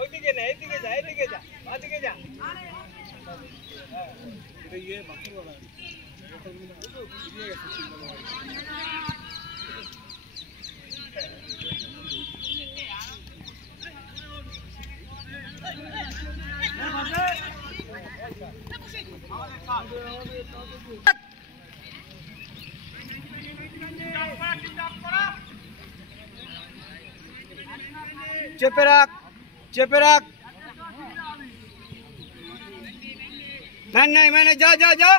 ওইদিকে না, এইদিকে যা, এইদিকে যা, বাদিকে যা। এটা ইয়ে বাকি বলা। চেপে রাখ, চেপে রাখ। ম্যান নাই, ম্যানে যা যা যা।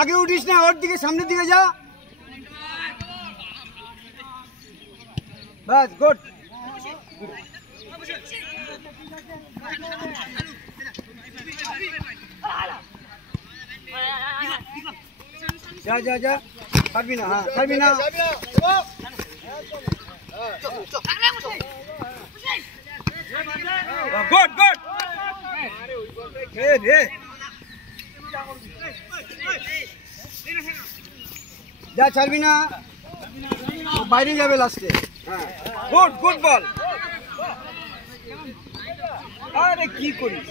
আগে উঠিস না, ওর দিকে সামনের দিকে যা। বাস গুড। যা যা যা, পারবি না, হ্যাঁ পারবি না। Good good. যা, ছাড়বি না, বাইরে যাবে লাস্টে। Good good ball. আরে কি করিস?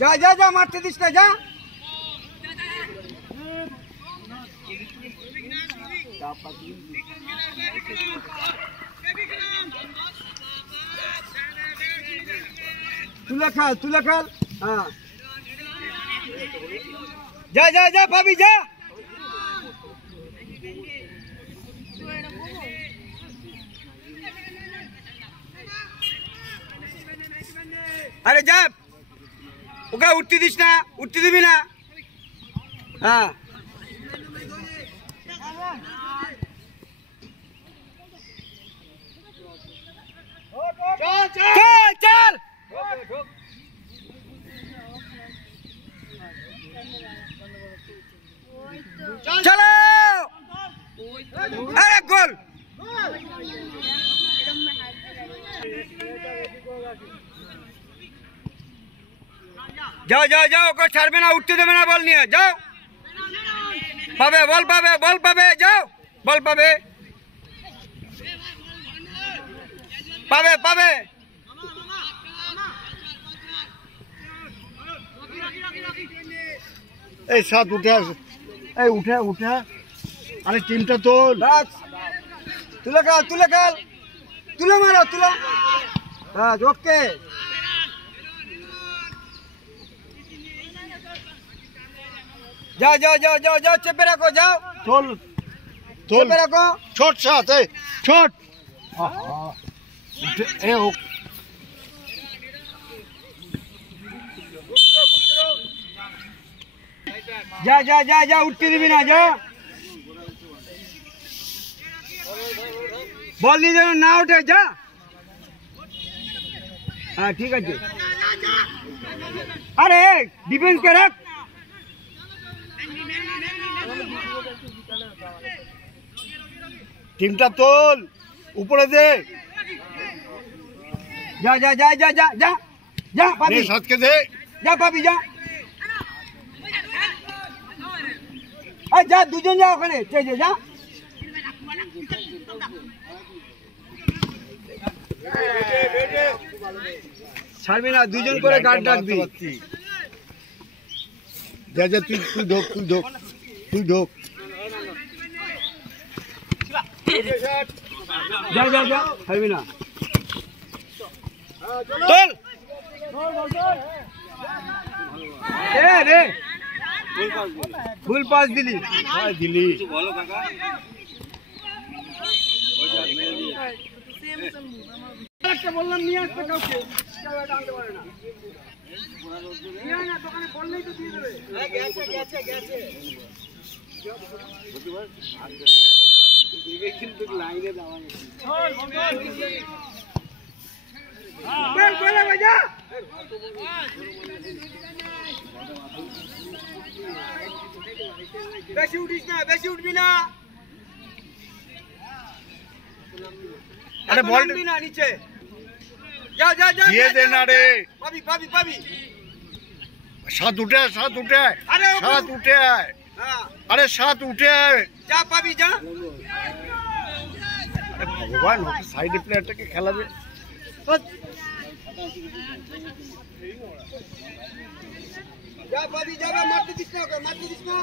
যা যা যা, মারতে দিস না, যা। তুলে খেল, তুলে খেল। হ্যাঁ যা যা যা, ভাবি যা। আরে যা, ওকে উঠতে দিস না, উঠতে দিবি না। হ্যাঁ চল চল। চলো, আরে গোল। যাও যাও যাও, ওকে ছাড়বে না, উঠতে দেবে না, বল নিয়ে যাও। পাবে, বল পাবে, বল পাবে, যাও বল পাবে, পাবে পাবে। এই সাত উঠে আসে, এই উঠে উঠে। আরে টিমটা তোল, তুলে খেল, তুলে খেল, তুলে মারো, তুলে। হ্যাঁ ওকে। যাও যাও যাও যাও যাও, চেপে রাখো, যাও। তোল তোল, চেপে রাখো। ছোট সাত, এই ছোট। এ ও যা যা যা যা, উঠতে দিবি না, যা। বল নিয়ে যেন না উঠে, যা। হ্যাঁ ঠিক আছে। আরে ডিফেন্স কে রাখ। টিমটা তোল, উপরে দে। যা যা যা যা যা যা যা, পাবি, সাতকে দে, যা পাবি, যা। যা, দুজন যা ওখানে, যা। ছাড়বি না, দুজন করে গার্ড ডাকবি। যা যা, তুই তুই ঢোক, তুই ঢোক, তুই ঢোক। যা যা যা, ছাড়বি না। চল। রে ফুল পাস দিলি, দিলি। বললাম নিয়ে আসতে, কাউকে আনতে পারে না। দোকানে বললেই তো দিয়ে দেবে। কিন্তু লাইনে দেওয়া নেই। বেশি উঠিস না, বেশি উঠবি না। আরে বল না নিচে, যা যা যা যা দিয়ে দে না রে। পাবি পাবি পাবি। সাত উঠে আয়, সাত উঠে আয়, আরে সাত উঠে আয়, হ্যাঁ আরে সাত উঠে আয়। যা পাবি যা। আরে ভগবান, সাইডে প্লেয়ারটাকে খেলাবে। যা পাবি যাবে, মারতে দিস না ওকে, মারতে দিস না।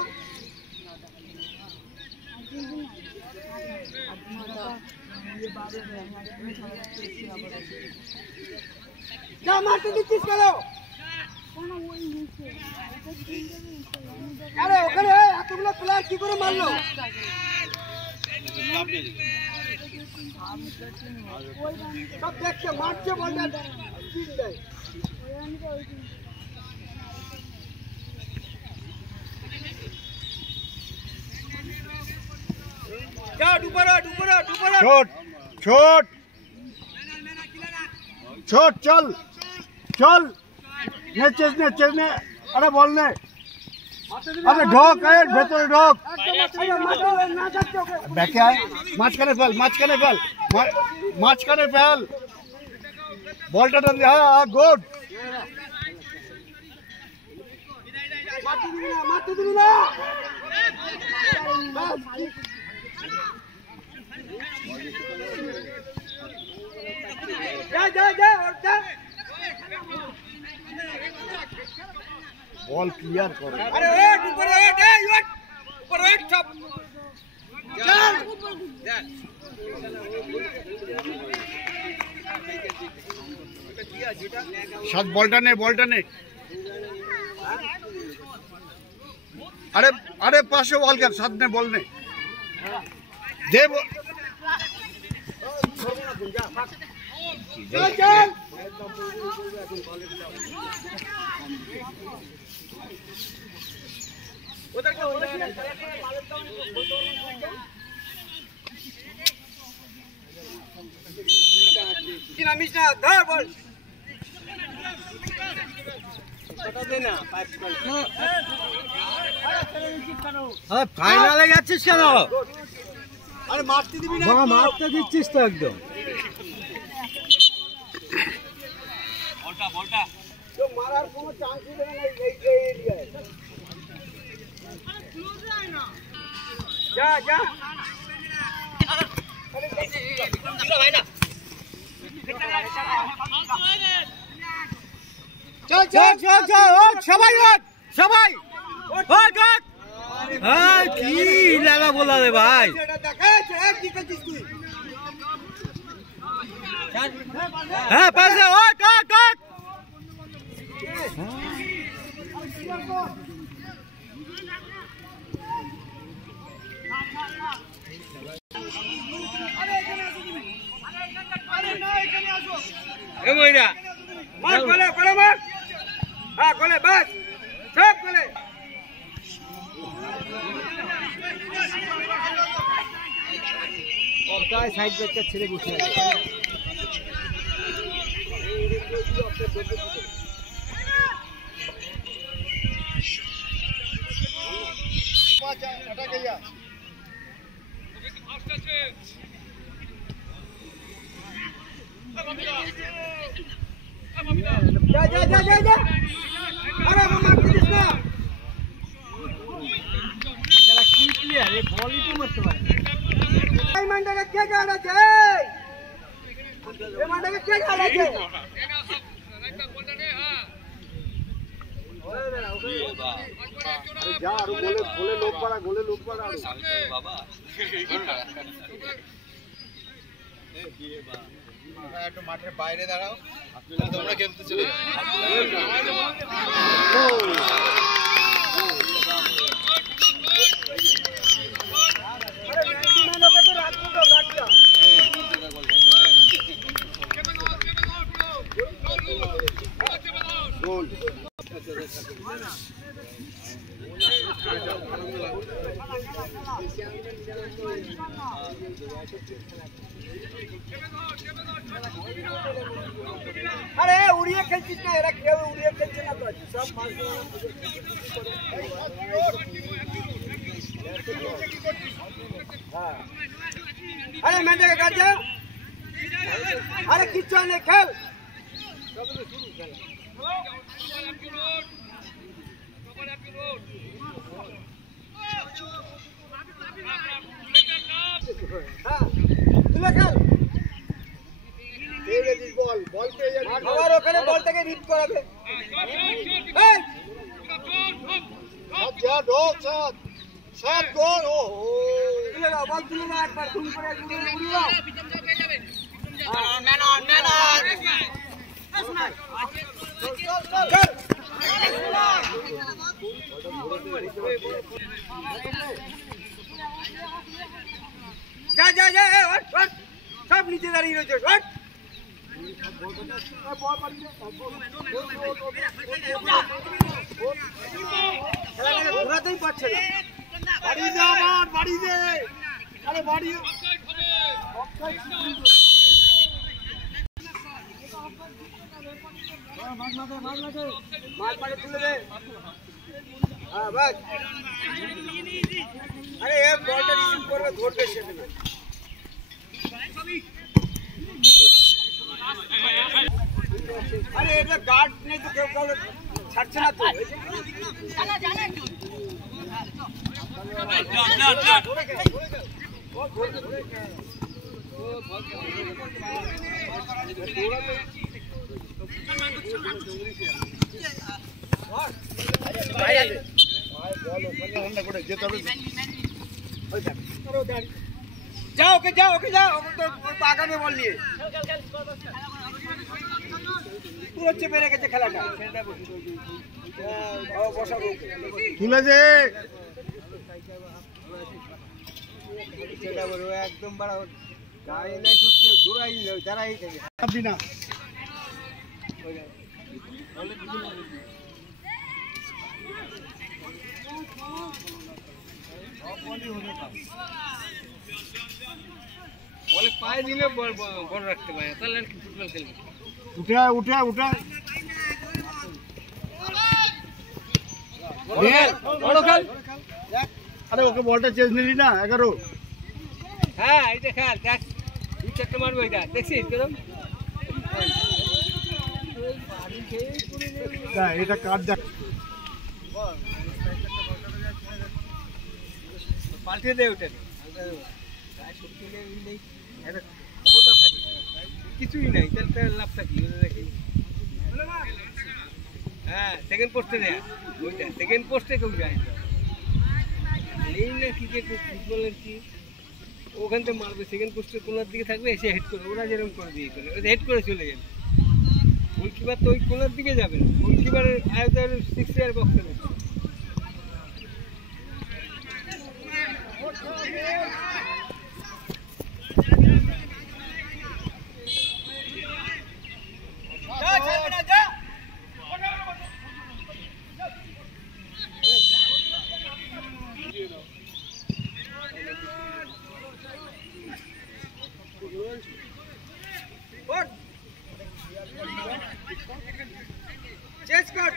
যা মারতে দিচ্ছিস কেন? আরে ওখানে এতগুলো প্লেয়ার কি করে মারলো? সব দেখছে, মারছে বলটা দেয়। যা ডুবরা ডুবরা ডুবরা। ছোট ছোট ছোট, চল চল, নেচেস নেচেস নে। আরে বল নে, আরে ঢোক, এর ভেতরে ঢোক। ব্যাকে আয়, মাঝখানে ফেল, মাঝখানে ফেল, মাঝখানে ফেল, বলটা টান দে। হ্যাঁ গুড। মারতে দিবি না। যা যা যা ওটা। বল ক্লিয়ার করো। আরে ওট উপরে ওট, এই ওট উপরে ওট সব। চল সাত, বলটা নে, বলটা নে। আরে আরে পাশে বল কেন, সাত নে, বল নে দে। চল চল। নামিস না, ধর বল। ফাইনালে যাচ্ছিস কেন? আরে মারতে দিবি না, মারতে দিচ্ছিস তো একদম। তো মারার কোনো চান্সই দেবে না এই এরিয়ায়। যা যা। চল চল চল চল, ওঠ সবাই, ওঠ সবাই, ওঠ ওঠ। হ্যাঁ কি লাগা বলা রে ভাই। কি করছিস তুই? হ্যাঁ পাশে, ওঠ ওঠ ওঠ। এ মইরা মার কোলে কোলে মার। হ্যাঁ কোলে বাস, সব কোলে। সাইড ব্যাগটা ছেড়ে বসে আছে। যা যা যা যা যা। আরে মারতে দিস না। কি প্লেয়ার, এই বলই তো মারতে পারে। এই মানটাকে কে গাড়াছে? এই মানটাকে কে গাড়াছে? যা আর গোলে, গোলে লোক বাড়া, গোলে লোক বাড়া। একটু মাঠের বাইরে দাঁড়াও, তোমরা খেলতে চলে যাও। গোল। আরে উড়িয়ে খেলছিস না, এরা কেউ উড়িয়ে খেলছে না তো, সব মাছ। আরে মেয়েটাকে কাট যা। আরে কিচ্ছু নেই, খেল বল পেয়ে যাবি আবার ওখানে বলটাকে রিড করাবে এই যা ঢোক সাত সাত গোল ও তুলে দাও বল তুলে দাও একবার তুমি করে উড়িয়ে দাও যা যা যা সব নিচে দাঁড়িয়ে রয়েছে ঘোরাতেই পারছে না বাড়ি দে আমার বাড়ি দে আরে বাড়ি মার পাড়ে তুলে দে হ্যাঁ বাস আরে এ বলটা রিসিভ করবে ধরবে সেটা না আরে এটা গার্ড নেই তো কেউ কাউকে ছাড়ছে না তো যাও ওকে যাও ওকে যাও ওকে তো আগামী বল নিয়ে পুরো চেপে রেখেছে খেলাটা তুলে দে একদম বড় গায়ে নাই সত্যি দৌড়াই দাঁড়াই থাকে আপনি না বলে পায়ে দিলে বল রাখতে পারে তাহলে আর কি ফুটবল খেলবে উঠে উঠে উঠে আরে ওকে বলটা চেঞ্জ নিলি না 11 হ্যাঁ এইটা খেল দেখ দুই চারটে মারবো এটা দেখছিস কেরম এটা কাট দেখ পাল্টে দে ওটা ক্ষমতা থাকে কিছুই নাই তাহলে লাভটা কি দেখি হ্যাঁ সেকেন্ড পোস্টে দেয় ওইটা সেকেন্ড পোস্টে কেউ যায় এই না ক্রিকেট ফুটবলের কি ওখান থেকে মারবে সেকেন্ড পোস্টের কোনার দিকে থাকবে এসে হেড করবে ওরা যেরকম করে দিয়ে চলে হেড করে চলে যাবে গোলকিপার তো ওই কোনার দিকে যাবে না গোলকিপারের আয়তার 6 ইয়ার বক্সে নেই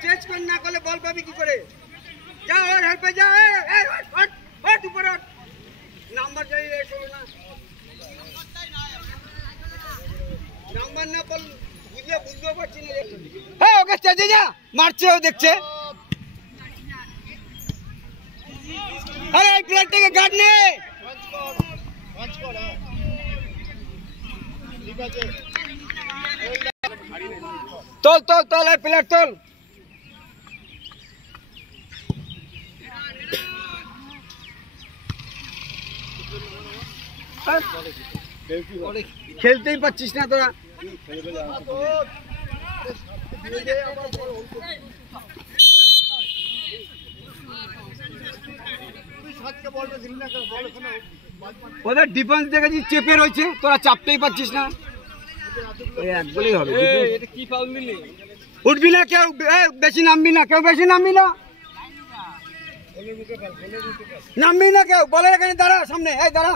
চেঞ্জ কর না করলে বল পাবি কি করে যাও আর হেল্পে যাও হট উপরে নাম্বার চাই রে চলো না নাম্বার না বল বুঝতে পারছি না হ্যাঁ ওকে চেজে যা মারছে ও দেখছে আরে এই প্লেয়ারটাকে গার্ড নে তোল আর প্লেয়ার তোল খেলতেই পাচ্ছিস না তোরা ওদের ডিফেন্স দেখেছি চেপে রয়েছে তোরা চাপতেই পাচ্ছিস না এক বলেই হবে এটা কি ফাউল দিলি উঠবি না কেউ বেশি নামবি না কেউ বেশি নামবি না নামবি না কেউ বলে এখানে দাঁড়া সামনে এই দাঁড়া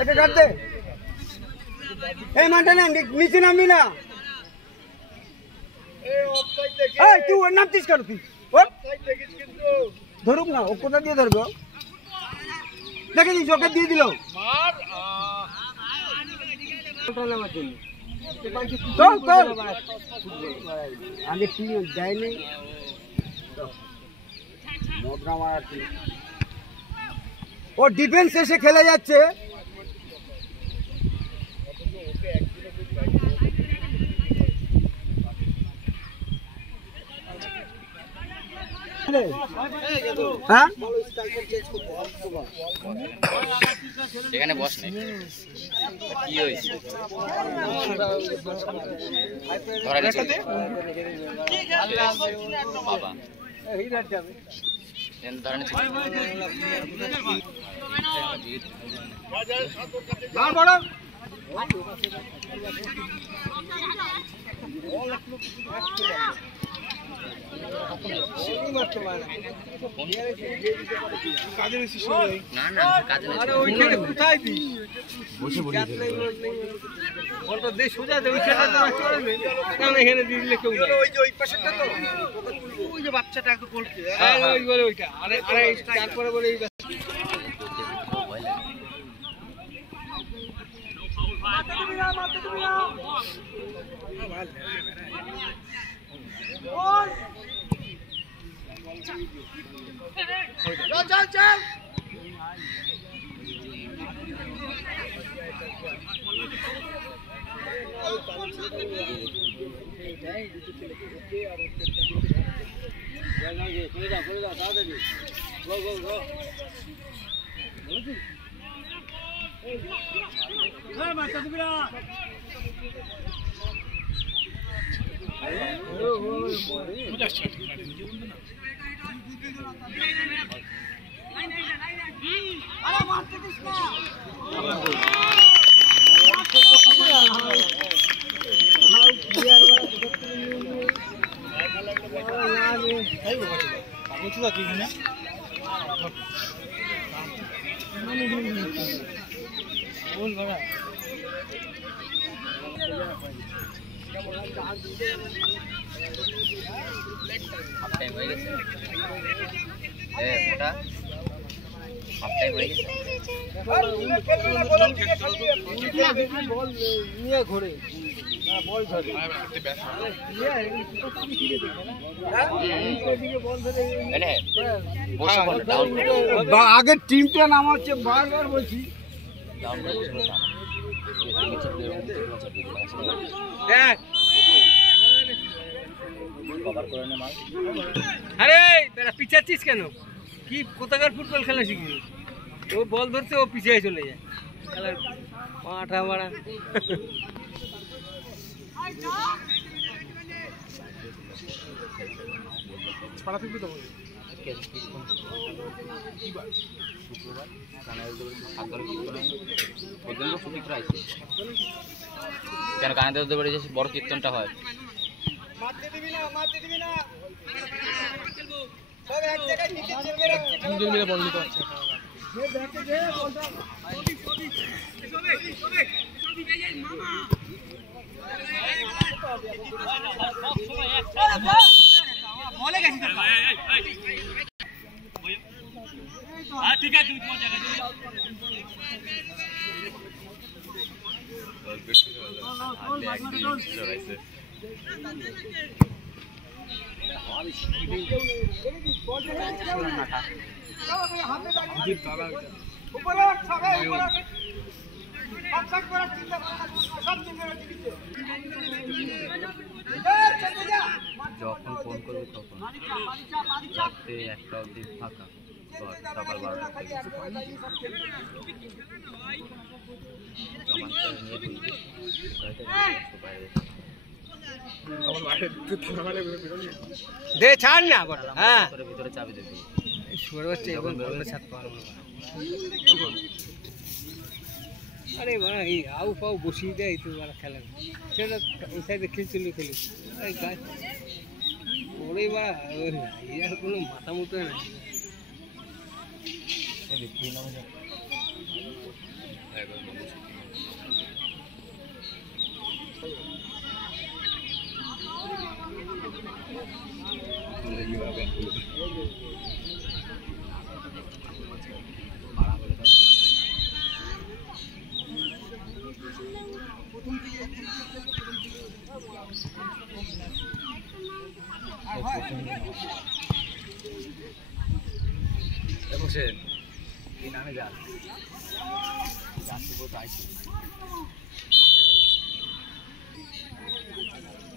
এটা কাটতে এই মানটা না নিচে নামবি না এই তুই ওর নামতিস কেন তুই ধরুক না ও কোথা দিয়ে ধরবে দেখেছি চোখে দিয়ে দিল আগে কি দেয়নি ও ডিফেন্স এসে খেলে যাচ্ছে হ্যাঁ এখানে বস নেই কি হয়েছে ধরা গেছে বাবা ধরে নিচ্ছে না না কাজে কোথায় বসে বলটা দেশ সোজা দেবে এখানে দিয়ে দিলে কেউ ওই পাশেরটা তো ওই যে বাচ্চাটা একটু পড়ছে ওই বলে ওইটা আরে আরে তারপরে বলে এই হাফ টাইম হয়ে গেছে মোটা হাফ টাইম হয়ে গেছে বল নিয়ে ঘোরে বল ধরে আগের টিমটা নামাচ্ছে বারবার বলছি দেখ কভার করে নে মাল আরে তোরা পিছাচ্ছিস কেন কি কোথাকার ফুটবল খেলা শিখবি ও বল ধরতে ও পিছিয়ে চলে যায় খেলার মাঠা মারা কেন কানাতে বড় কীর্তনটা হয় ঠিক আছে তুমি তোমার জায়গায় যখন ফোন করবে তখন রাত্রে 1টা অবধি ফাঁকা সকাল 12টা দে ছাড় না হ্যাঁ ভিতরে চাবি দেবে শুয়ে বসছে এখন বলতে ছাড়তে পারবো না আরে বাবা এই আউ পাউ বসিয়ে দেয় তো আর খেলা সেটা ওই সাইডে খেলছিল খেলি এই গাছ ওরে বাবা আর কোনো মাথা মতো না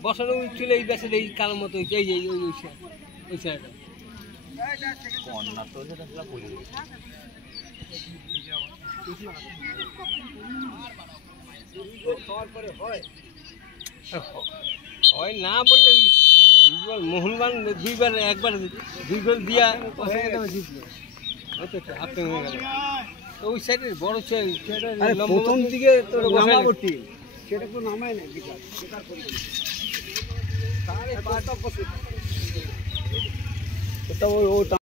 বসানো চলে এই বেসে এই কালো মতো এই যে ওই সাইডটা কর্নার তো হচ্ছে তাহলে পড়ে হয় না বললে মোহনবাগান একবার দুই গোল দিয়া জিতলো আপনি হয়ে গেল ওই সাইডের বড় প্রথম দিকে তোর নামাবো টিম সেটা তো নামায় না বিকাশ বেকার করে দিল।